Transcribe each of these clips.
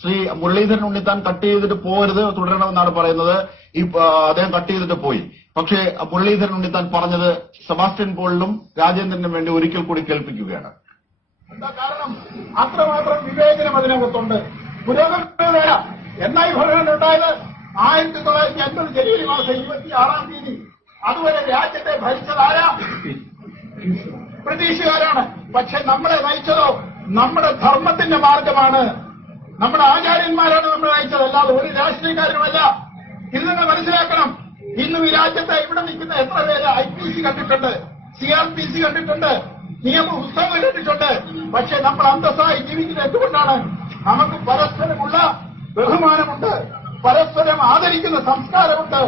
Shri Muraleedharan Unnithan cut ചെയ്തിട്ട് പോകരുത്, തുടരണമെന്നാണ് പറയുന്നത്. അദ്ദേഹം കട്ട് ചെയ്തിട്ട് പോയി. പക്ഷേ മുരളീധരൻ ഉണ്ണിത്താൻ പറഞ്ഞത് സെബാസ്റ്റ്യൻ പോളിനും രാജേന്ദ്രനും വേണ്ടി ഒരിക്കൽ കൂടി കേൾപ്പിക്കുകയാണ്. എന്താ കാരണം? അത്രമാത്രം വിവേചനം അതിനകത്തുണ്ട്. പുരോഗമന എന്നായി ഭരണം ഉണ്ടായത് 1950 ജനുവരി മാസം 26-ാം തീയതി. അതുവരെ രാജ്യത്തെ ഭരിച്ചതാരാ? ബ്രിട്ടീഷുകാരാണ്. പക്ഷെ നമ്മളെ നയിച്ചതോ നമ്മുടെ ധർമ്മത്തിന്റെ മാർഗമാണ്, നമ്മുടെ ആചാര്യന്മാരാണ് നമ്മളെ നയിച്ചത്, അല്ലാതെ ഒരു രാഷ്ട്രീയക്കാരുമല്ല. ഇത് നിങ്ങൾ മനസ്സിലാക്കണം. ഇന്നും ഈ രാജ്യത്തെ ഇവിടെ നിൽക്കുന്ന എത്ര പേര് IPC കണ്ടിട്ടുണ്ട്, CRPC കണ്ടിട്ടുണ്ട്, നിയമപുസ്തകം കണ്ടിട്ടുണ്ട്. പക്ഷെ നമ്മൾ അന്തസ്സായി ജീവിക്കുന്നത് എന്തുകൊണ്ടാണ്? നമുക്ക് പരസ്പരമുള്ള ബഹുമാനമുണ്ട്, പരസ്പരം ആദരിക്കുന്ന സംസ്കാരമുണ്ട്.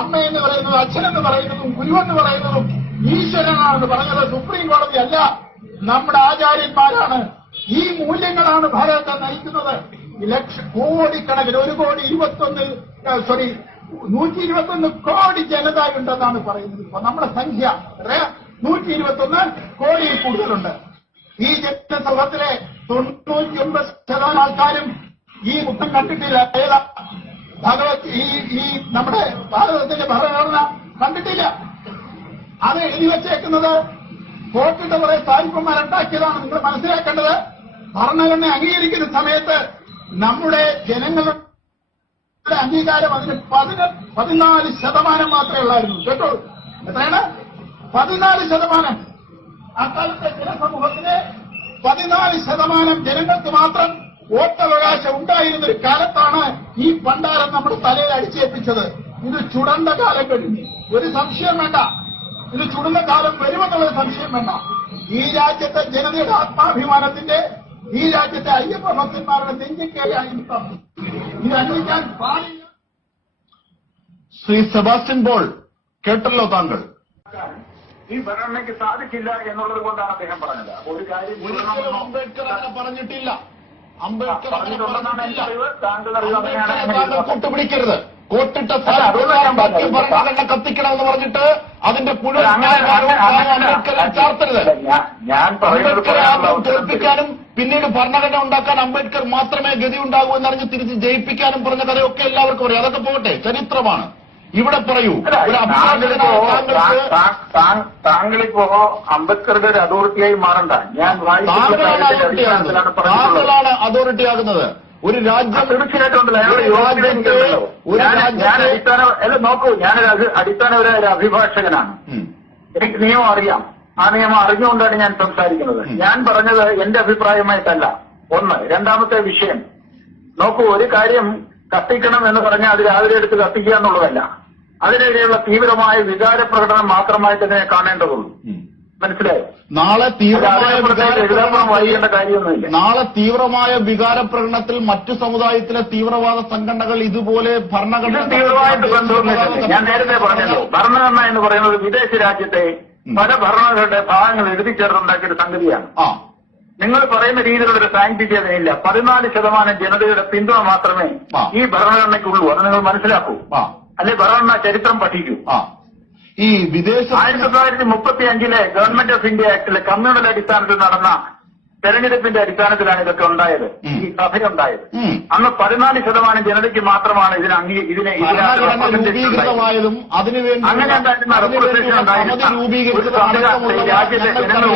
അമ്മയെന്ന് പറയുന്നത്, അച്ഛനെന്ന് പറയുന്നതും ഗുരുവെന്ന് പറയുന്നതും ഈശ്വരനാണെന്ന് പറഞ്ഞത് സുപ്രീം കോടതി അല്ല, നമ്മുടെ ആചാര്യന്മാരാണ്. ഈ മൂല്യങ്ങളാണ് ഭാരതത്തെ നയിക്കുന്നത്. കോടിക്കണക്കിന് 121 കോടി ജനതയുണ്ടെന്നാണ് പറയുന്നത്. ഇപ്പൊ നമ്മുടെ സംഖ്യ 121 കോടിയിൽ കൂടുതലുണ്ട്. ഈ ജനസമൂഹത്തിലെ 99% ആൾക്കാരും ഈ മുഖം കണ്ടിട്ടില്ല. ഏതാ ഈ നമ്മുടെ ഭാരതത്തിന്റെ ഭരണഘടന കണ്ടിട്ടില്ല. അത് എഴുതി വച്ചേക്കുന്നത് കോർട്ടിന്റെ കുറെ സായിപ്പന്മാരുണ്ടാക്കിയതാണ്. നിങ്ങൾ മനസ്സിലാക്കേണ്ടത്, ഭരണഘടന അംഗീകരിക്കുന്ന സമയത്ത് നമ്മുടെ ജനങ്ങളുടെ അംഗീകാരം അതിന് 14% മാത്രമേ ഉള്ളായിരുന്നു. കേട്ടോ, എത്രയാണ്? 14%. അക്കാലത്തെ ജനസമൂഹത്തിന് 14% ജനങ്ങൾക്ക് മാത്രം വോട്ടവകാശം ഉണ്ടായിരുന്ന ഒരു കാലത്താണ് ഈ പണ്ടാരം നമ്മുടെ തലയിൽ അടിച്ചേൽപ്പിച്ചത്. ഇത് ചുടണ്ട കാലം കഴിഞ്ഞു, ഒരു സംശയം വേണ്ട. ഇത് ചുടുന്ന കാലം വരുമെന്നുള്ളൊരു സംശയം വേണ്ട. ഈ രാജ്യത്തെ ജനതയുടെ ആത്മാഭിമാനത്തിന്റെ, ഈ രാജ്യത്തെ അയ്യപ്പ ഭക്തന്മാരുടെ നെഞ്ചിക്കേറിയാണ് ഇത് അനുഭവിക്കാൻ പാടില്ല. ശ്രീ സെബാസ്റ്റ്യൻ പോൾ, കേട്ടല്ലോ താങ്കൾ. ഈ ഭരണഘടനയ്ക്ക് സാധിക്കില്ല എന്നുള്ളത് കൊണ്ടാണ് അദ്ദേഹം പറഞ്ഞത്. ഒരു കാര്യം അംബേദ്കർ അങ്ങനെ പറഞ്ഞിട്ടില്ല. അംബേദ്കർ താങ്കൾ കൂട്ടുപിടിക്കരുത്. കോട്ടിട്ട ഭരണഘടന കത്തിക്കണമെന്ന് പറഞ്ഞിട്ട് അതിന്റെ അംബേദ്കറെ ചാർത്തരുത്. അംബേദ്കറെ ആദ്യം തോൽപ്പിക്കാനും പിന്നീട് ഭരണഘടന ഉണ്ടാക്കാൻ അംബേദ്കർ മാത്രമേ ഗതി ഉണ്ടാകൂ എന്നറിഞ്ഞ് തിരിച്ച് ജയിപ്പിക്കാനും പറഞ്ഞ കഥയൊക്കെ എല്ലാവർക്കും അറിയാം. അതൊക്കെ പോകട്ടെ, ചരിത്രമാണ്. ഇവിടെ പറയൂ, ഒരു താങ്കളിപ്പോ അംബേദ്കറുടെ ഒരു അതോറിറ്റിയായി മാറണ്ട. താങ്കളാണ് അതോറിറ്റി ആകുന്നത്. ഒരു രാജ്യം തീർച്ചയായിട്ടും നോക്കൂ, ഞാനൊരു അടിസ്ഥാനപരമായ ഒരു അഭിഭാഷകനാണ്. എനിക്ക് നിയമം അറിയാം. ആ നിയമം അറിഞ്ഞുകൊണ്ടാണ് ഞാൻ സംസാരിക്കുന്നത്. ഞാൻ പറഞ്ഞത് എന്റെ അഭിപ്രായമായിട്ടല്ല. ഒന്ന്. രണ്ടാമത്തെ വിഷയം നോക്കൂ, ഒരു കാര്യം കത്തിക്കണം എന്ന് പറഞ്ഞാൽ അത് രാവിലെ എടുത്ത് കത്തിക്കുക എന്നുള്ളതല്ല. അതിനെതിരെയുള്ള തീവ്രമായ വികാര പ്രകടനം മാത്രമായിട്ട് ഇതിനെ കാണേണ്ടതുള്ളൂ. മനസ്സിലായോ? നാളെ തീവ്രമായ വികാര പ്രകടനത്തിൽ മറ്റു സമുദായത്തിലെ തീവ്രവാദ സംഘടനകൾ ഇതുപോലെ ഭരണഘടന തീവ്രമായിട്ട് ബന്ധമൊന്നുമില്ല. ഞാൻ നേരത്തെ പറഞ്ഞല്ലോ, ഭരണഘടന എന്ന് പറയുന്നത് വിദേശ രാജ്യത്തെ പല ഭരണഘടനയുടെ ഭാഗങ്ങൾ എഴുതി ചേർത്തുണ്ടാക്കിയൊരു സംഗതിയാണ്. നിങ്ങൾ പറയുന്ന രീതിയിലുള്ള ഒരു സാങ്കേതികത അതിനില്ല. 14% ജനതയുടെ പിന്തുണ മാത്രമേ ഈ ഭരണഘടനയ്ക്കുള്ളൂ. അത് നിങ്ങൾ മനസ്സിലാക്കൂ. അല്ലെ ഭരണഘടന ചരിത്രം പഠിക്കൂ. ഈ വിദേശ 1935 ഗവൺമെന്റ് ഓഫ് ഇന്ത്യ ആക്ടിലെ കമ്മ്യൂണൽ അടിസ്ഥാനത്തിൽ നടന്ന തെരഞ്ഞെടുപ്പിന്റെ അടിസ്ഥാനത്തിലാണ് ഇതൊക്കെ ഉണ്ടായത്, ഈ സഭയുണ്ടായത്. അന്ന് 14% ജനതയ്ക്ക് മാത്രമാണ് ഇതിനെ രൂപീകൃതമായതും അതിനുവേണ്ടി അങ്ങനെ ഉണ്ടായിരുന്ന റെപ്രസെന്റേഷൻ ഉണ്ടായിരുന്ന രാജ്യത്തെ ജനങ്ങൾ.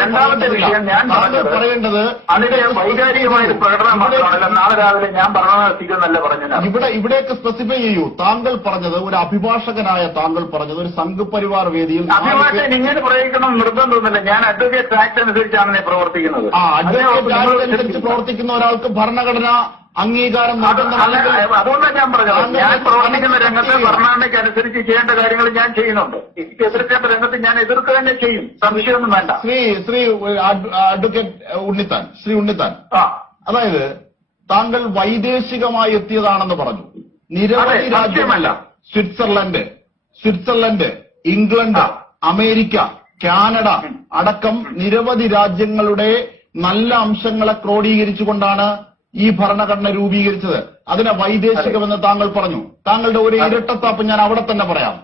രണ്ടാമത്തെ വിഷയം ഞാൻ പറഞ്ഞത് അതിന്റെ വൈകാരികമായ ഒരു പ്രകടനം മാത്രമല്ല. നാളെ രാവിലെ ഞാൻ ഭരണഘടന പറഞ്ഞത് ഇവിടേക്ക് സ്പെസിഫൈ ചെയ്യൂ. താങ്കൾ പറഞ്ഞത്, ഒരു അഭിഭാഷകനായ താങ്കൾ പറഞ്ഞത്, ഒരു സംഘപരിവാർ വേദിയിൽ അഭിഭാഷകൻ ഇങ്ങനെ പ്രയോഗിക്കണം നിർബന്ധമൊന്നുമില്ല. ഞാൻ അഡ്വക്കേറ്റ് ആക്ട് അനുസരിച്ചാണ് പ്രവർത്തിക്കുന്നത്. അനുസരിച്ച് പ്രവർത്തിക്കുന്ന ഒരാൾക്ക് ഭരണഘടന അംഗീകാരം അതുകൊണ്ടാണ് ഞാൻ പറഞ്ഞത്. ഞാൻ പ്രവർത്തിക്കുന്ന രംഗത്ത് ഭരണഘടനയ്ക്ക് അനുസരിച്ച് ചെയ്യേണ്ട കാര്യങ്ങൾ ഞാൻ ചെയ്യുന്നുണ്ട്. എനിക്ക് എതിർക്കേണ്ട രംഗത്ത് ഞാൻ എതിർക്കുക തന്നെ ചെയ്യും. സംശയമൊന്നും വേണ്ട. ശ്രീ അഡ്വക്കേറ്റ് ഉണ്ണിത്താൻ, അതായത് താങ്കൾ വൈദേശികമായി എത്തിയതാണെന്ന് പറഞ്ഞു. നിരവധി രാജ്യമല്ല, സ്വിറ്റ്സർലൻഡ്, ഇംഗ്ലണ്ട്, അമേരിക്ക, കാനഡ അടക്കം നിരവധി രാജ്യങ്ങളുടെ നല്ല അംശങ്ങളെ ക്രോഡീകരിച്ചുകൊണ്ടാണ് ഈ ഭരണഘടന രൂപീകരിച്ചത്. അതിനെ വൈദേശികമെന്ന് താങ്കൾ പറഞ്ഞു. താങ്കളുടെ ഒരു ഇരട്ടത്താപ്പ് ഞാൻ അവിടെ തന്നെ പറയാം.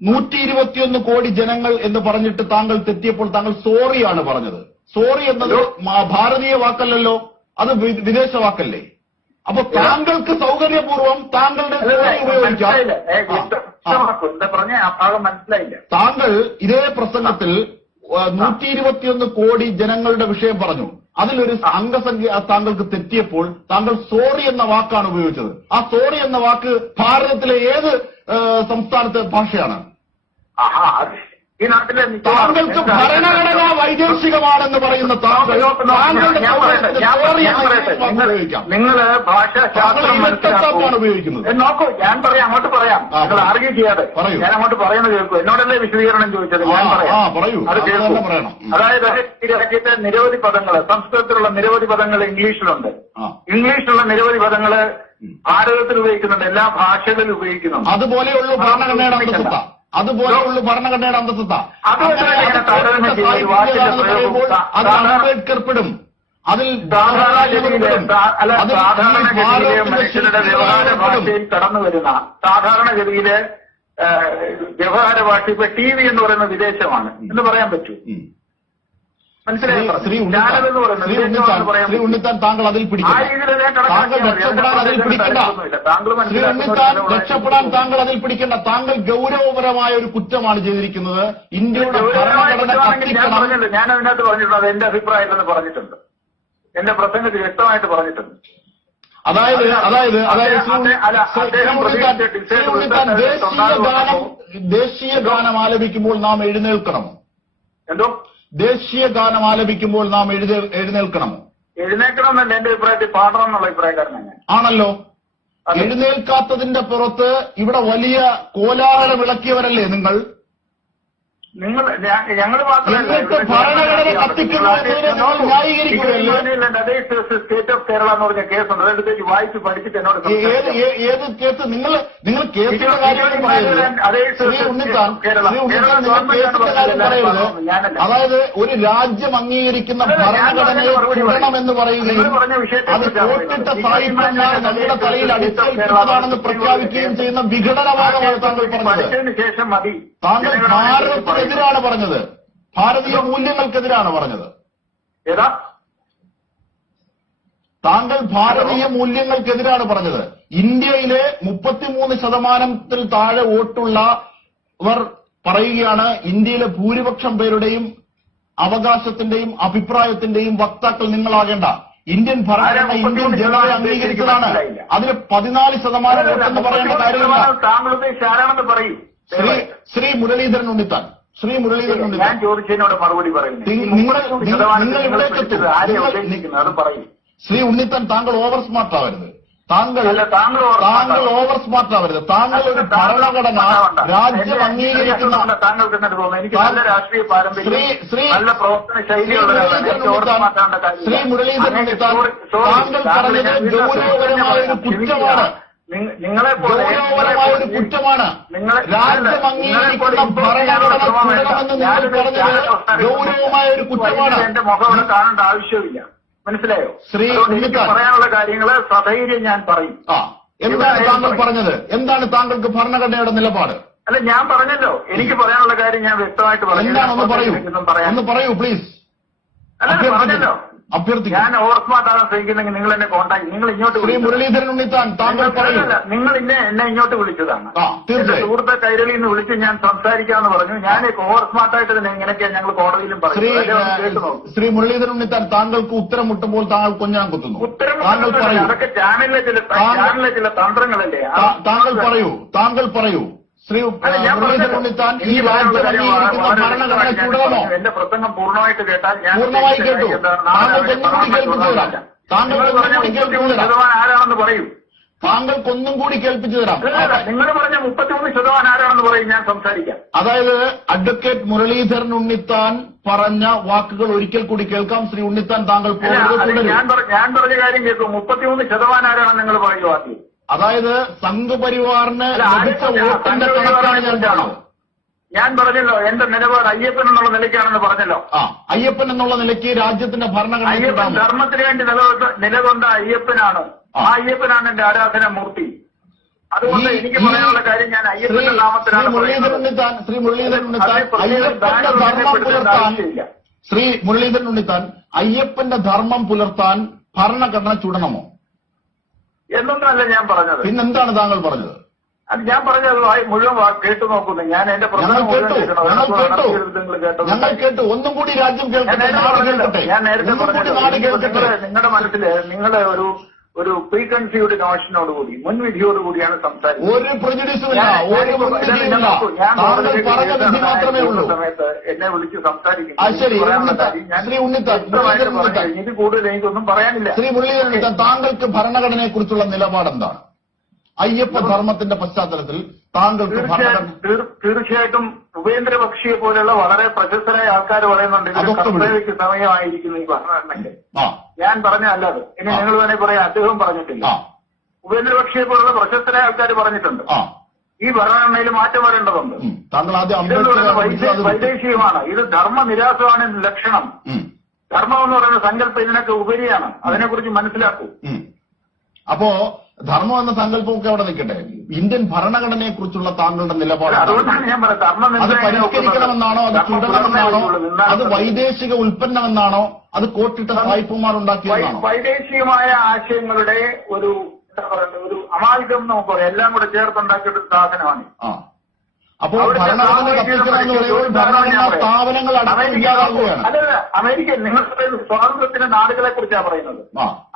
121 കോടി ജനങ്ങൾ എന്ന് പറഞ്ഞിട്ട് താങ്കൾ തെറ്റിയപ്പോൾ താങ്കൾ സോറിയാണ് പറഞ്ഞത്. സോറി എന്നത് ഭാരതീയ വാക്കല്ലല്ലോ. അത് വിദേശ വാക്കല്ലേ? അപ്പൊ താങ്കൾക്ക് സൗകര്യപൂർവ്വം താങ്കളുടെ ഉപയോഗിക്കാം. താങ്കൾ ഇതേ പ്രസംഗത്തിൽ 121 കോടി ജനങ്ങളുടെ വിഷയം പറഞ്ഞു. അതിലൊരു അംഗസംഖ്യ താങ്കൾക്ക് തെറ്റിയപ്പോൾ താങ്കൾ സോറി എന്ന വാക്കാണ് ഉപയോഗിച്ചത്. ആ സോറി എന്ന വാക്ക് ഭാരതത്തിലെ ഏത് സംസ്ഥാനത്തെ ഭാഷയാണ്? ഈ നാട്ടിലെ താങ്കൾക്ക് ഭരണഘടന വൈദേശികമാണെന്ന് പറയുന്ന നിങ്ങള് ഭാഷാശാസ്ത്രം ഉപയോഗിക്കുന്നത് നോക്കൂ. ഞാൻ പറയാം, അങ്ങോട്ട് പറയാം. നിങ്ങൾ ആർഗ്യൂ ചെയ്യാതെ ഞാൻ അങ്ങോട്ട് പറയുന്നത് കേൾക്കൂ. എന്നോടല്ലേ വിശദീകരണം ചോദിച്ചത്? ഞാൻ പറയാം, അത് കേൾക്കൂ. അതായത് ഈ രാജ്യത്തെ നിരവധി പദങ്ങള്, സംസ്കൃതത്തിലുള്ള നിരവധി പദങ്ങൾ ഇംഗ്ലീഷിലുണ്ട്. ഇംഗ്ലീഷിലുള്ള നിരവധി പദങ്ങള് ഭാരതത്തിൽ ഉപയോഗിക്കുന്നുണ്ട്, എല്ലാ ഭാഷകളിലും ഉപയോഗിക്കുന്നുണ്ട്. അതുപോലെയുള്ള ഭരണഘടനയുടെ അന്തസ്സത്ത, അതുപോലെയുള്ള ഭരണഘടനയുടെ അന്തസ്സത്ത അത് അംബേദ്കർപ്പെടും. അതിൽ സാധാരണഗതിയിലെ മനുഷ്യരുടെ വ്യവഹാര ഭാഷയിൽ കടന്നു വരുന്ന സാധാരണഗതിയിലെ വ്യവഹാര ഭാഷ ഇപ്പൊ TV എന്ന് പറയുന്ന വിദേശമാണ് എന്ന് പറയാൻ പറ്റൂ. ശ്രീ ഉണ്ണിത്താൻ താങ്കൾ അതിൽ പിടിക്കണം. താങ്കൾ രക്ഷപ്പെടാൻ അതിൽ പിടിക്കണ്ട. ശ്രീ ഉണ്ണിത്താൻ രക്ഷപ്പെടാൻ താങ്കൾ അതിൽ പിടിക്കണ്ട. താങ്കൾ ഗൌരവപരമായ ഒരു കുറ്റമാണ് ചെയ്തിരിക്കുന്നത്. ഇന്ത്യയുടെ ഭരണഘടന കത്തിക്കണം. ഞാൻ അതിനകത്ത് പറഞ്ഞിട്ടുണ്ട്, എന്റെ അഭിപ്രായമില്ലെന്ന് പറഞ്ഞിട്ടുണ്ട്. എന്റെ പ്രസംഗത്തിൽ വ്യക്തമായിട്ട് പറഞ്ഞിട്ടുണ്ട്. അതായത് ദേശീയ ഗാനം ആലപിക്കുമ്പോൾ നാം എഴുന്നേൽക്കണമോ? എന്തോ ദേശീയ ഗാനം ആലപിക്കുമ്പോൾ നാം എഴുന്നേൽക്കണമോ? എഴുന്നേൽക്കണമെന്നല്ല എന്റെ അഭിപ്രായത്തിൽ, പാടണം എന്നുള്ള അഭിപ്രായക്കാരനാണ്. ആണല്ലോ. എഴുന്നേൽക്കാത്തതിന്റെ പുറത്ത് ഇവിടെ വലിയ കോലാഹലം വിളക്കിയവരല്ലേ നിങ്ങൾ? ഞങ്ങൾ മാത്രമല്ല, ഭരണഘടന കത്തിക്കുന്നതിനെ ന്യായീകരിക്കുകയല്ലേ? അതേ സ്റ്റേറ്റ് ഓഫ് കേരള എന്ന് പറഞ്ഞ കേസുണ്ട്. അതെടുത്ത് വായിച്ച് പഠിച്ചിട്ട് എന്നോട് ഏത് കേസ്? നിങ്ങൾ കേസിന്റെ കാര്യം പറയരുത്. ശ്രീ ഉണ്ണിത്താൻ കേസിന്റെ കാര്യം പറയരുത്. അതായത് ഒരു രാജ്യം അംഗീകരിക്കുന്ന ഭരണഘടനയെ തുടരണമെന്ന് പറയുകയും അത് കോട്ടിട്ട സാഹിത്യന്മാർ നമ്മുടെ തലയിൽ അടിച്ചേൽപ്പിച്ചതാണെന്ന് പ്രഖ്യാപിക്കുകയും ചെയ്യുന്ന വിഘടനവാദമാണ് താങ്കൾ പറഞ്ഞത്. ശേഷം മതി. താങ്കൾ ഭാരതത്തിനെതിരാണ് പറഞ്ഞത്, ഭാരതീയ മൂല്യങ്ങൾക്കെതിരാണ് പറഞ്ഞത്. ഏതാ? താങ്കൾ ഭാരതീയ മൂല്യങ്ങൾക്കെതിരാണ് പറഞ്ഞത്. ഇന്ത്യയിലെ 33% താഴെ വോട്ടുള്ളവർ പറയുകയാണ് ഇന്ത്യയിലെ ഭൂരിപക്ഷം പേരുടെയും അവകാശത്തിന്റെയും അഭിപ്രായത്തിന്റെയും വക്താക്കൾ നിങ്ങളാകേണ്ട. ഇന്ത്യൻ ഭരണഘടന ഇന്ത്യൻ ജനതയെ അംഗീകരിച്ചതാണ്. അതിന് 14% വോട്ടെന്ന് പറയേണ്ട കാര്യമില്ല. താങ്കൾ ഉദ്ദേശിച്ചാരാണെന്ന് പറയും. ശ്രീ മുരളീധരൻ ഉണ്ണിത്താൻ, ഞാൻ ചോദിച്ചതിനോട് മറുപടി പറയുന്നു. നിങ്ങൾ ഇവിടേക്കെത്തും. അത് പറയും. ശ്രീ ഉണ്ണിത്താൻ, താങ്കൾ ഓവർ സ്മാർട്ട് ആവരുത്. താങ്കൾ ഓവർ സ്മാർട്ട് ആവരുത്. താങ്കൾ ഒരു ഭരണഘടന രാജ്യം അംഗീകരിക്കുന്ന താങ്കൾക്ക് തന്നെ തോന്നുന്നു എനിക്ക് നല്ല രാഷ്ട്രീയ പാരമ്പര്യം, നല്ല പ്രവർത്തന ശൈലിയുള്ള ശ്രീ മുരളീധരൻ ഉണ്ണിത്താൻ, താങ്കൾ പറഞ്ഞത് ഗൗരവപരമായ ഒരു കുറ്റമാണ്. നിങ്ങളെ ഗൗരവപരമായ ഒരു കുറ്റമാണ്. രാജ്യം അംഗീകരിക്കുന്ന ഭരണഘടന തുടരണമെന്ന് നിങ്ങൾ പറഞ്ഞത് ഗൗരവമായ ഒരു കുറ്റമാണ്. എന്റെ മുഖം കാണേണ്ട ആവശ്യമില്ല. മനസ്സിലായോ? ശ്രീ ഉണ്ണിത്താൻ, പറയാനുള്ള കാര്യങ്ങള് സധൈര്യം ഞാൻ പറയും. എന്താണ് താങ്കൾ പറഞ്ഞത്? എന്താണ് താങ്കൾക്ക് ഭരണഘടനയുടെ നിലപാട്? അല്ല, ഞാൻ പറഞ്ഞല്ലോ, എനിക്ക് പറയാനുള്ള കാര്യം ഞാൻ വ്യക്തമായിട്ട് പറഞ്ഞു. ഒന്ന് പറയൂ പ്ലീസ്. പറഞ്ഞല്ലോ, ഞാൻ ഓവർ സ്മാർട്ട് ആകാൻ ശ്രമിക്കുന്നെങ്കിൽ നിങ്ങൾ എന്നെ കോൺടാക്ട്, നിങ്ങൾ ഇങ്ങോട്ട് ശ്രീ മുരളീധരൻ ഉണ്ണിത്താൻ, താങ്കൾ പറയില്ല. നിങ്ങൾ എന്നെ ഇങ്ങോട്ട് വിളിച്ചതാണ്. എന്റെ സുഹൃത്തെ കൈരളിയിൽ നിന്ന് വിളിച്ച് ഞാൻ സംസാരിക്കാമെന്ന് പറഞ്ഞു. ഞാൻ ഓവർ സ്മാർട്ടായിട്ട് തന്നെ ഇങ്ങനെയൊക്കെയാണ് ഞങ്ങൾ കോടതിയിലും പറഞ്ഞു. ശ്രീ മുരളീധരൻ ഉണ്ണിത്താൻ, താങ്കൾക്ക് ഉത്തരം മുട്ടുമ്പോൾ താങ്കൾ കൊഞ്ഞാൻ കുത്തുന്നു. താങ്കൾ പറയൂ. അതൊക്കെ ചാനലിലെ ചില തന്ത്രങ്ങളല്ലേ. താങ്കൾ പറയൂ. ശ്രീ മുരളീധരൻ ഉണ്ണിത്താൻ, ഈ രാജ്യം അംഗീകരിക്കുന്ന ഭരണഘടന തുടരണോ? എന്റെ പ്രസംഗം പൂർണ്ണമായിട്ട് കേട്ടാൽ ഞാൻ പൂർണ്ണമായി കേട്ടു. താങ്കൾക്കൊന്നും കൂടി കേൾപ്പിച്ചു തരാം. ആരാണെന്ന് പറയൂ. താങ്കൾക്കൊന്നും കൂടി കേൾപ്പിച്ചു തരാം. നിങ്ങൾ പറഞ്ഞ 33% ആരാണെന്ന് പറയും, ഞാൻ സംസാരിക്കാം. അതായത് അഡ്വക്കേറ്റ് മുരളീധരൻ ഉണ്ണിത്താൻ പറഞ്ഞ വാക്കുകൾ ഒരിക്കൽ കൂടി കേൾക്കാം. ശ്രീ ഉണ്ണിത്താൻ, താങ്കൾ ഞാൻ പറഞ്ഞ കാര്യം കേൾക്കും. 33% ആരാണെന്ന് നിങ്ങൾ പറയൂ ആദ്യം. അതായത് സംഘപരിവാറിന് ലഭിച്ച വോട്ടിന്റെ കണക്കാണ് ഞാൻ പറഞ്ഞത്. ഞാൻ പറഞ്ഞല്ലോ, എന്റെ നിലപാട് അയ്യപ്പൻ എന്നുള്ള നിലയ്ക്കാണെന്ന് പറഞ്ഞല്ലോ. അയ്യപ്പൻ എന്നുള്ള നിലയ്ക്ക് രാജ്യത്തിന്റെ ഭരണഘടന, അയ്യപ്പൻ ധർമ്മത്തിന് വേണ്ടി നിലകൊണ്ട അയ്യപ്പനാണ്. ആ അയ്യപ്പനാണ് എന്റെ ആരാധന മൂർത്തി. അതുകൊണ്ട് എനിക്ക് പറയാനുള്ള കാര്യം, ഞാൻ അയ്യപ്പന്റെ നാമത്തിലാണ്. ശ്രീ മുരളീധരൻ ഉണ്ണിത്താൻ, അയ്യപ്പന്റെ ധർമ്മം പുലർത്താൻ, ശ്രീ മുരളീധരൻ ഉണ്ണിത്താൻ, അയ്യപ്പന്റെ ധർമ്മം പുലർത്താൻ ഭരണഘടന ചുടണമോ എന്നൊന്നല്ല ഞാൻ പറഞ്ഞത്. പിന്നെന്താണ് താങ്കൾ പറഞ്ഞത്? അത് ഞാൻ പറഞ്ഞത് മുഴുവൻ കേട്ടു നോക്കുന്നു. ഞാൻ എന്റെ ഞങ്ങൾ കേട്ടു. ഒന്നും കൂടി രാജ്യം കേൾക്കട്ടെ. ഞാൻ നേരത്തെ പറഞ്ഞത് നിങ്ങളുടെ മനസ്സില് നിങ്ങളുടെ ഒരു പ്രീ കൺസീവ്ഡ് നോഷനോടുകൂടി മുൻവിധിയോടുകൂടിയാണ് സംസാരിക്കുന്നത്. ഒരു പ്രജുഡിസുമില്ല, ഒരു മുൻവിധിയുമില്ല. താങ്കൾ പറഞ്ഞ വിധി മാത്രമേ ഉള്ളൂ. സമയത്ത് എന്നെ വിളിച്ച് സംസാരിക്കും. ശ്രീ ഉണ്ണിത്താൻ, ഇത് കൂടുതൽ എനിക്കൊന്നും പറയാനില്ല. ശ്രീ മുരളീധരൻ, താങ്കൾക്ക് ഭരണഘടനയെ കുറിച്ചുള്ള നിലപാടെന്താണ്? അയ്യപ്പ ധർമ്മത്തിന്റെ പശ്ചാത്തലത്തിൽ താങ്കൾക്ക് തീർച്ചയായിട്ടും ഉപേന്ദ്ര ബക്ഷിയെ പോലെയുള്ള വളരെ പ്രശസ്തരായ ആൾക്കാർ പറയുന്നുണ്ട് കർത്തവ്യക്ക് സമയമായിരിക്കുന്നു ഈ ഭരണഘടനയ്ക്ക്. ഞാൻ പറഞ്ഞതല്ലാതെ ഇനി നിങ്ങൾ തന്നെ പറയാം, അദ്ദേഹം പറഞ്ഞിട്ടില്ല. ഉപേന്ദ്ര ബക്ഷിയെ പോലുള്ള പ്രശസ്തരായ ആൾക്കാർ പറഞ്ഞിട്ടുണ്ട് ഈ ഭരണഘടനയിൽ മാറ്റം വരേണ്ടതുണ്ട്. താങ്കൾ ആദ്യം വൈദേശികമാണ്, ഇത് ധർമ്മനിരാസമാണ് ലക്ഷണം. ധർമ്മം എന്ന് പറയുന്ന സങ്കല്പം ഇതിനൊക്കെ ഉപരിയാണ്. അതിനെക്കുറിച്ച് മനസ്സിലാക്കൂ. അപ്പോ ധർമ്മം എന്ന സങ്കല്പമൊക്കെ അവിടെ നിൽക്കട്ടെ. ഇന്ത്യൻ ഭരണഘടനയെ കുറിച്ചുള്ള താങ്കളുടെ നിലപാട് അതുകൊണ്ടാണ് ഞാൻ പറഞ്ഞത് അത് പരിഷ്കരിക്കണമെന്നാണോ, അത് ചുടണമെന്നാണോ, അത് വൈദേശിക ഉൽപ്പന്നമെന്നാണോ, അത് കോട്ടിട്ട സായിപ്പുമാർ ഉണ്ടാക്കിയതാണോ? വൈദേശികമായ ആശയങ്ങളുടെ ഒരു അമാലികം നമുക്ക് പറയാം, എല്ലാം കൂടെ ചേർത്തുണ്ടാക്കിയിട്ട് സാധനമാണ്. അപ്പോൾ ഭരണഘടന കത്തിക്കണമെന്ന് പറയുമ്പോൾ ഭരണഘടനാ സ്ഥാപനങ്ങൾ അടക്കമില്ലാതാകുകയാണ്. അല്ലല്ല, അമേരിക്ക നിങ്ങൾ സ്വാതന്ത്ര്യത്തിന്റെ നാടുകളെ കുറിച്ചാണ് പറയുന്നത്.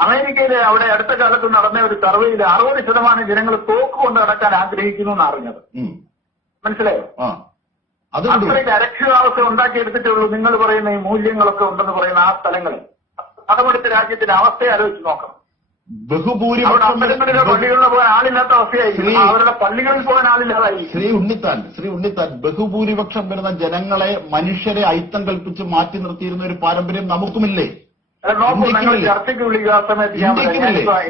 അമേരിക്കയിലെ അവിടെ അടുത്ത കാലത്ത് നടന്ന ഒരു സർവേയിൽ 60% ജനങ്ങൾ തോക്ക് കൊണ്ട് നടക്കാൻ ആഗ്രഹിക്കുന്നു എന്ന് അറിഞ്ഞത്. മനസ്സിലായോ? അത്രയ്ക്ക് അരക്ഷിതാവസ്ഥ ഉണ്ടാക്കിയെടുത്തിട്ടുള്ളൂ നിങ്ങൾ പറയുന്ന ഈ മൂല്യങ്ങളൊക്കെ ഉണ്ടെന്ന് പറയുന്ന ആ സ്ഥലങ്ങളിൽ. അതവിടുത്തെ രാജ്യത്തിന്റെ അവസ്ഥയെ ആലോചിച്ച് നോക്കണം. ബഹുഭൂരിപക്ഷം പള്ളികളിൽ പോകാൻ ആളില്ലാത്ത അവസ്ഥയായിരിക്കും, അവരുടെ പള്ളികളിൽ പോകാൻ ആളില്ലാതായി. ശ്രീ ഉണ്ണിത്താൻ, ബഹുഭൂരിപക്ഷം വരുന്ന ജനങ്ങളെ, മനുഷ്യരെ ഐത്തം കൽപ്പിച്ച് മാറ്റി നിർത്തിയിരുന്ന ഒരു പാരമ്പര്യം നമുക്കുമില്ലേ? ചർച്ചയ്ക്ക് വിളിക്കുക സമയത്ത്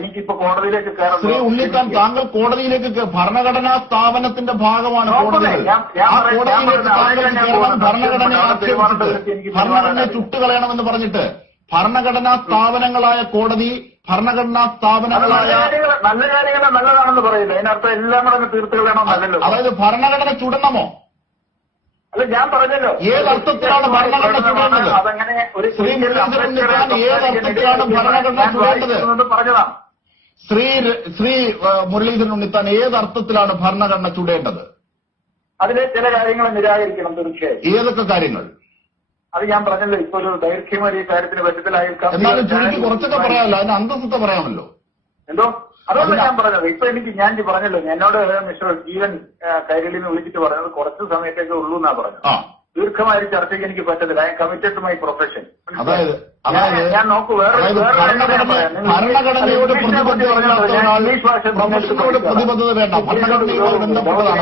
എനിക്കിപ്പോ കോടതിയിലേക്ക് കയറാം. ശ്രീ ഉണ്ണിത്താൻ, താങ്കൾ കോടതിയിലേക്ക് ഭരണഘടനാ സ്ഥാപനത്തിന്റെ ഭാഗമാണ് കോടതികൾ. ആ കോടതിയിലേക്ക് താങ്കൾ കയറണം. ഭരണഘടനയെ ചുട്ടുകളയണമെന്ന് പറഞ്ഞിട്ട് ഭരണഘടനാ സ്ഥാപനങ്ങളായ കോടതി, ഭരണഘടനാ സ്ഥാപനങ്ങളായ നല്ല കാര്യങ്ങൾ നല്ലതാണെന്ന് പറയില്ല. അതിനർത്ഥം എല്ലാം കൂടെ തീർത്ത് കളയണമെന്നല്ലോ. അതായത് ഭരണഘടന ചുടണമോ? അല്ല, ഞാൻ പറഞ്ഞല്ലോ ഏതർത്ഥത്തിലാണ് ഭരണഘടന ചുടേണ്ടത്? അതങ്ങനെ ഒരു ശ്രീ മുരളീധരൻ ഏതർത്ഥത്തിലാണ് ഭരണഘടന ചുടേണ്ടത്? പറഞ്ഞതാണ് ശ്രീ മുരളീധരൻ ഉണ്ണിത്താൻ ഏതർത്ഥത്തിലാണ് ഭരണഘടന ചുടേണ്ടത്? അതിലെ ചില കാര്യങ്ങൾ നിരാകരിക്കണം തീർച്ചയായും. ഏതൊക്കെ കാര്യങ്ങൾ? അത് ഞാൻ പറഞ്ഞല്ലോ, ഇപ്പൊ ഒരു ദൈർഘ്യമേറിയ കാര്യത്തിന് പറ്റത്തിലായിരിക്കാം. എന്നാലും ചുരുക്കി കുറച്ചൊക്കെ പറയാമല്ലോ, അതിന് അന്തസ്സത്തെ പറയാമല്ലോ. എന്തോ അതുകൊണ്ട് ഞാൻ പറഞ്ഞത് ഇപ്പൊ ഞാൻ പറഞ്ഞല്ലോ, എന്നോട് മിസ്റ്റർ ജീവൻ കൈരളിൽ നിന്ന് വിളിച്ചിട്ട് പറഞ്ഞത് കുറച്ച് സമയത്തേക്ക് ഉള്ളൂ എന്നാ പറഞ്ഞത്. ദീർഘമായ ചർച്ചയ്ക്ക് എനിക്ക് പറ്റത്തില്ല. I committed to my profession. ഞാൻ നോക്കൂ, ഭരണഘടനയോട് പ്രതിബദ്ധത വേണ്ട, ഭരണഘടനയോട് ബന്ധപ്പെട്ടതാണ്.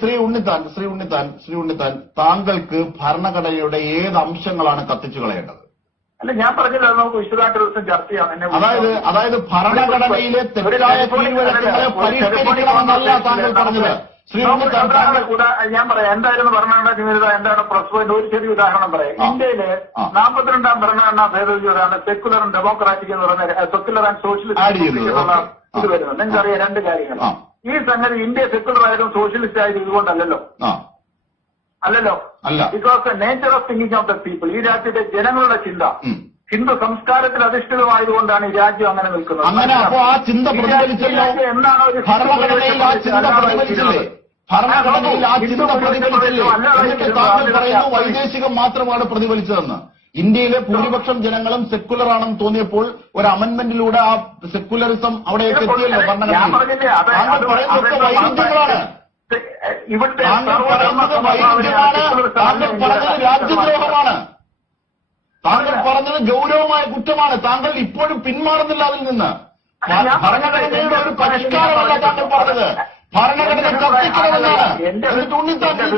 ശ്രീ ഉണ്ണിത്താൻ, താങ്കൾക്ക് ഭരണഘടനയുടെ ഏത് അംശങ്ങളാണ് കത്തിച്ചു കളയേണ്ടത്? അല്ല, ഞാൻ പറഞ്ഞില്ല, നമുക്ക് വിശദമായിട്ട് ദിവസം ചർച്ച ചെയ്യാം. അതായത് ഭരണഘടനയിലെ തെറ്റായ കീഴ്വഴക്കങ്ങളെ പരിഷ്കരിക്കണമെന്നല്ല താങ്കൾ പറഞ്ഞത്. ഞാൻ പറയാം എന്തായിരുന്നു ഭരണഘടനാ ചുമതല, എന്താണ് പ്ലസ് പോയിന്റ്. ഒരു ചെറിയ ഉദാഹരണം പറയാം. ഇന്ത്യയിലെ 42ാം ഭരണഘടനാ ഭേദഗതിയോടാണ് സെക്കുലറും ഡെമോക്രാറ്റിക് എന്ന് പറയുന്ന സെക്കുലർ ആൻഡ് സോഷ്യലിസ്റ്റ് ഇത് വരുന്നത്. നിങ്ങൾക്കറിയാം രണ്ട് കാര്യങ്ങൾ. ഈ സംഗതി ഇന്ത്യ സെക്കുലർ ആയതും സോഷ്യലിസ്റ്റ് ആയതും ഇതുകൊണ്ടല്ലോ. Because nature of thinking of the people. ഈ രാജ്യത്തെ ജനങ്ങളുടെ ചിന്ത ഹിന്ദു സംസ്കാരത്തിൽ അധിഷ്ഠിതമായതുകൊണ്ടാണ് ഈ രാജ്യം അങ്ങനെ നിൽക്കുന്നത്. അങ്ങനെ അപ്പോ ആ ചിന്ത പ്രതിഫലിച്ചല്ലോ. എന്താണോ ഒരു ഭരണഘടനയിൽ ആ ചിന്ത പ്രതിഫലിച്ചില്ലേ? ഭരണഘടനയിൽ ആ ചിന്ത പ്രതിഫലിച്ചില്ലേ? എന്നിട്ട് താങ്കൾ പറയുന്നു വൈദേശികം മാത്രമാണ് പ്രതിഫലിച്ചതെന്ന്. ഇന്ത്യയിലെ ഭൂരിപക്ഷം ജനങ്ങളും സെക്കുലർ ആണെന്ന് തോന്നിയപ്പോൾ ഒരു അമെന്റ്മെന്റിലൂടെ ആ സെക്കുലറിസം അവിടേക്ക് എത്തിയല്ലോ ഭരണഘടനയിൽ. താങ്കൾ പറയുന്നതൊക്കെ വൈരുദ്ധ്യങ്ങളാണ്. താങ്കൾ പറയുന്നത് വൈരുദ്ധ്യമാണ്. താങ്കൾ പറഞ്ഞത് രാജ്യദ്രോഹമാണ്. താങ്കൾ പറഞ്ഞത് ഗൗരവമായ കുറ്റമാണ്. താങ്കൾ ഇപ്പോഴും പിന്മാറുന്നില്ല അതിൽ നിന്ന്. ഭരണഘടനയുടെ ഒരു പരിഷ്കാരമല്ല താങ്കൾ പറഞ്ഞത്, ഭരണഘടന കത്തിക്കണമെന്നാണ്.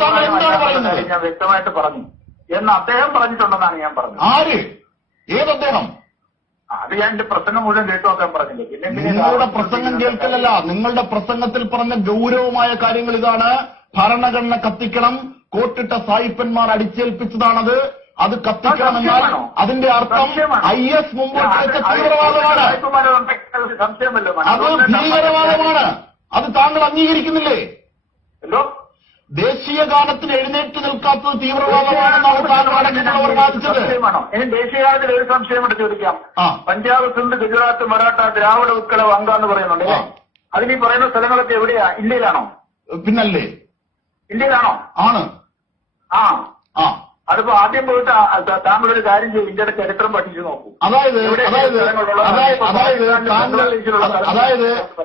താങ്കൾ എന്താണ് പറയുന്നത്? ഞാൻ വ്യക്തമായിട്ട് പറഞ്ഞു എന്ന് അദ്ദേഹം പറഞ്ഞിട്ടുണ്ടെന്നാണ് ഞാൻ പറഞ്ഞത്. ആര്? ഏതദ്ദേഹം? അത് ഞാൻ എന്റെ പ്രസംഗം മുഴുവൻ കേട്ടു നോക്കാൻ പറഞ്ഞില്ലേ. പിന്നെ നിങ്ങളുടെ പ്രസംഗം കേൾക്കലല്ല, നിങ്ങളുടെ പ്രസംഗത്തിൽ പറഞ്ഞ ഗൗരവമായ കാര്യങ്ങൾ ഇതാണ്. ഭരണഘടന കത്തിക്കണം, കോട്ടിട്ട സായിപ്പന്മാർ അടിച്ചേൽപ്പിച്ചതാണത്. അത് കത്തിക്കണമെന്നാൽ അതിന്റെ അർത്ഥം IS മുമ്പോട്ട് വെച്ച തീവ്രവാദമാണ്. അത് ഭീകരവാദമാണ്. അത് താങ്കൾ അംഗീകരിക്കുന്നില്ലേ? ദേശീയ ഗാനത്തിന് എഴുന്നേറ്റ് നിൽക്കാത്തത് തീവ്രവാദമാണെന്നാണ് താങ്കൾ അടക്കമുള്ളവർ വാദിച്ചത്. ഇനി ദേശീയ ഗാനത്തിൽ ഒരു സംശയം കൂടെ ചോദിക്കാം. പഞ്ചാബ്, സിന്ധ്, ഗുജറാത്ത്, മറാഠ, ദ്രാവിഡ, ഉത്കല, വങ്ക എന്ന് പറയുന്നുണ്ട്. അതിനീ പറയുന്ന സ്ഥലങ്ങളൊക്കെ എവിടെയാ? ഇന്ത്യയിലാണോ? പിന്നല്ലേ, ഇന്ത്യയിലാണോ? ആണ്. അതിപ്പോ ആദ്യം പോയിട്ട് താങ്കൾ ഒരു കാര്യം ചെയ്യും, ഇന്ത്യയുടെ ചരിത്രം പഠിച്ചു നോക്കൂ.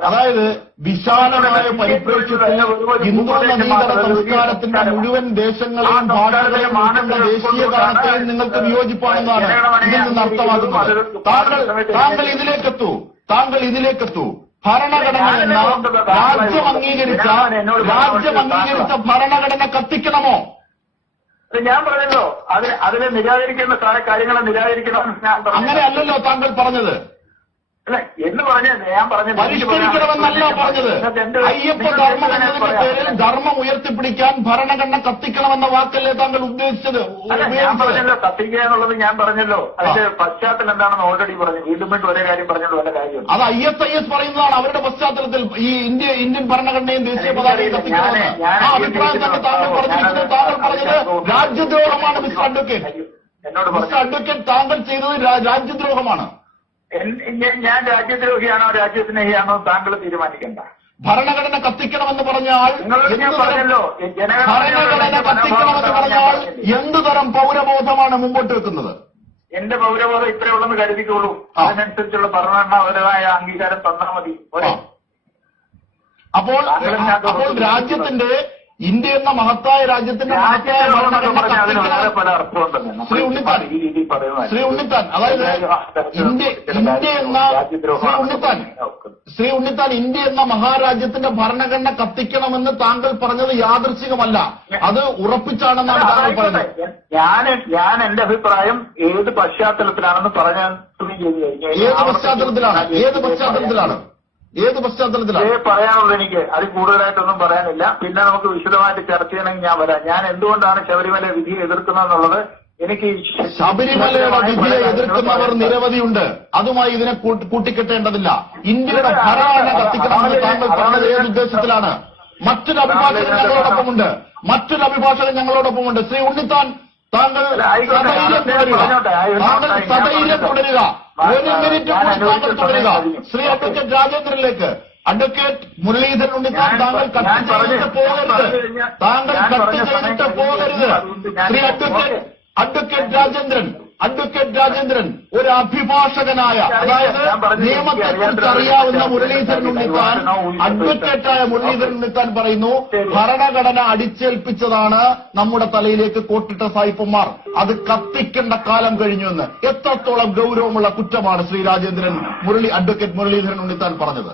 അതായത് വിശാലമായ പരിപ്രേക്ഷ്യത്തിൽ ഹിന്ദു നദീതട സംസ്കാരത്തിന്റെ മുഴുവൻ ദേശങ്ങളെയും ഭാഷകളെയും ദേശീയ ഗാനത്തെയും നിങ്ങൾക്ക് വിയോജിപ്പാണെന്നാണ് ഇതിൽ നിന്ന് അർത്ഥമാക്കുന്നത്. താങ്കൾ ഇതിലേക്കെത്തൂ. ഭരണഘടന എന്ന രാജ്യം അംഗീകരിച്ച ഭരണഘടന കത്തിക്കണമോ? ഞാൻ പറഞ്ഞല്ലോ, അതിനെ നിരാകരിക്കുന്ന കാര്യങ്ങളെ നിരാകരിക്കണമെന്ന് ഞാൻ പറഞ്ഞു. അങ്ങനെയല്ലല്ലോ താങ്കൾ പറഞ്ഞത്. അല്ല, എന്ന് പറഞ്ഞത് ഞാൻ പറഞ്ഞത് പരിഷ്കരിക്കണമെന്നല്ല പറഞ്ഞത്. അയ്യപ്പ ധർമ്മം എന്നതിന്റെ പേരിൽ ധർമ്മം ഉയർത്തിപ്പിടിക്കാൻ ഭരണഘടന കത്തിക്കണമെന്ന വാക്കല്ലേ താങ്കൾ ഉദ്ദേശിച്ചത്? ഞാൻ പറഞ്ഞല്ലോ, കത്തിക്കുക എന്നുള്ളത് ഞാൻ പറഞ്ഞല്ലോ. അതിന്റെ പശ്ചാത്തലം എന്താണെന്ന് ഓൾറെഡി പറഞ്ഞു. വീണ്ടും ഒരേ കാര്യം പറഞ്ഞല്ലോ, വല്ല കാര്യം. അത് ISIS പറയുന്നതാണ് അവരുടെ പശ്ചാത്തലത്തിൽ ഈ ഇന്ത്യൻ ഭരണഘടനയും ദേശീയ പതാകയും കത്തിക്കണമെന്ന്. ആ അഭിപ്രായം തന്നെ താങ്കൾ പറഞ്ഞിരിക്കുന്നത്. താങ്കൾ പറഞ്ഞത് രാജ്യദ്രോഹമാണ് മിസ്റ്റർ അഡ്വക്കേറ്റ്. മിസ്റ്റർ അഡ്വക്കേറ്റ്, താങ്കൾ ചെയ്തത് രാജ്യദ്രോഹമാണ്. ഞാൻ രാജ്യദ്രോഹിയാണോ രാജ്യസ്നേഹിയാണോ താങ്കൾ തീരുമാനിക്കണ്ട. ഭരണഘടന കത്തിക്കണമെന്ന് പറഞ്ഞാൽ എന്തുതരം പൗരബോധമാണ് മുമ്പോട്ട് വെക്കുന്നത്? എന്റെ പൗരബോധം ഇത്രയുള്ളെന്ന് കരുതിക്കോളൂ. അതിനനുസരിച്ചുള്ള ഭരണഘടനാപരമായ അംഗീകാരം തന്നാൽ മതി. അപ്പോൾ രാജ്യത്തിന്റെ ഇന്ത്യ എന്ന മഹത്തായ രാജ്യത്തിന്റെ മഹത്തായ ഭരണഘടന ശ്രീ ഉണ്ണിത്താൻ അതായത് ശ്രീ ഉണ്ണിത്താൻ ഇന്ത്യ എന്ന മഹാരാജ്യത്തിന്റെ ഭരണഘടന കത്തിക്കണമെന്ന് താങ്കൾ പറഞ്ഞത് യാദൃച്ഛികമല്ല, അത് ഉറപ്പിച്ചാണെന്നാണ് താങ്കൾ പറഞ്ഞത്. ഞാൻ എന്റെ അഭിപ്രായം ഏത് പശ്ചാത്തലത്തിലാണെന്ന് പറയാൻ ഏത് പശ്ചാത്തലത്തിലാണ് പറയാനുള്ളത്? എനിക്ക് അതിൽ കൂടുതലായിട്ടൊന്നും പറയാനില്ല. പിന്നെ നമുക്ക് വിശദമായിട്ട് ചർച്ച ചെയ്യണമെങ്കിൽ ഞാൻ വരാം. ഞാൻ എന്തുകൊണ്ടാണ് ശബരിമല വിധിയെ എതിർക്കുന്നതെന്നുള്ളത് എനിക്ക് ശബരിമലയുടെ വിധിയെ എതിർക്കുന്നവർ നിരവധിയുണ്ട്. അതുമായി ഇതിനെ കൂട്ടിക്കെട്ടേണ്ടതില്ല. ഇന്ത്യയുടെ ഭരണഘടന കത്തിക്കണമെന്ന് താങ്കൾ പറഞ്ഞത് ഏത് ഉദ്ദേശത്തിലാണ്? മറ്റൊരു അഭിഭാഷകൻ ഞങ്ങളോടൊപ്പമുണ്ട്. ശ്രീ ഉണ്ണിത്താൻ, താങ്കൾ സധൈര്യം തുടരുക. ഒരു മിനിറ്റ് കൂടി താങ്കൾ തുടരുക. ശ്രീ അഡ്വക്കേറ്റ് രാജേന്ദ്രനിലേക്ക്. അഡ്വക്കേറ്റ് മുരളീധരൻ ഉണ്ണിത്താൻ, താങ്കൾ കട്ട് ചെയ്തിട്ട് പോകരുത്. ശ്രീ അഡ്വക്കേറ്റ് രാജേന്ദ്രൻ ഒരു അഭിഭാഷകനായ, അതായത് നിയമത്തെക്കുറിച്ച് അറിയാവുന്ന മുരളീധരൻ ഉണ്ണിത്താൻ, അഡ്വക്കേറ്റായ മുരളീധരൻ ഉണ്ണിത്താൻ പറയുന്നു ഭരണഘടന അടിച്ചേൽപ്പിച്ചതാണ് നമ്മുടെ തലയിലേക്ക് കോട്ടിട്ട സായിപ്പന്മാർ, അത് കത്തിക്കേണ്ട കാലം കഴിഞ്ഞുവെന്ന്. എത്രത്തോളം ഗൌരവമുള്ള കുറ്റമാണ് ശ്രീ അഡ്വക്കേറ്റ് മുരളീധരൻ ഉണ്ണിത്താൻ പറഞ്ഞത്?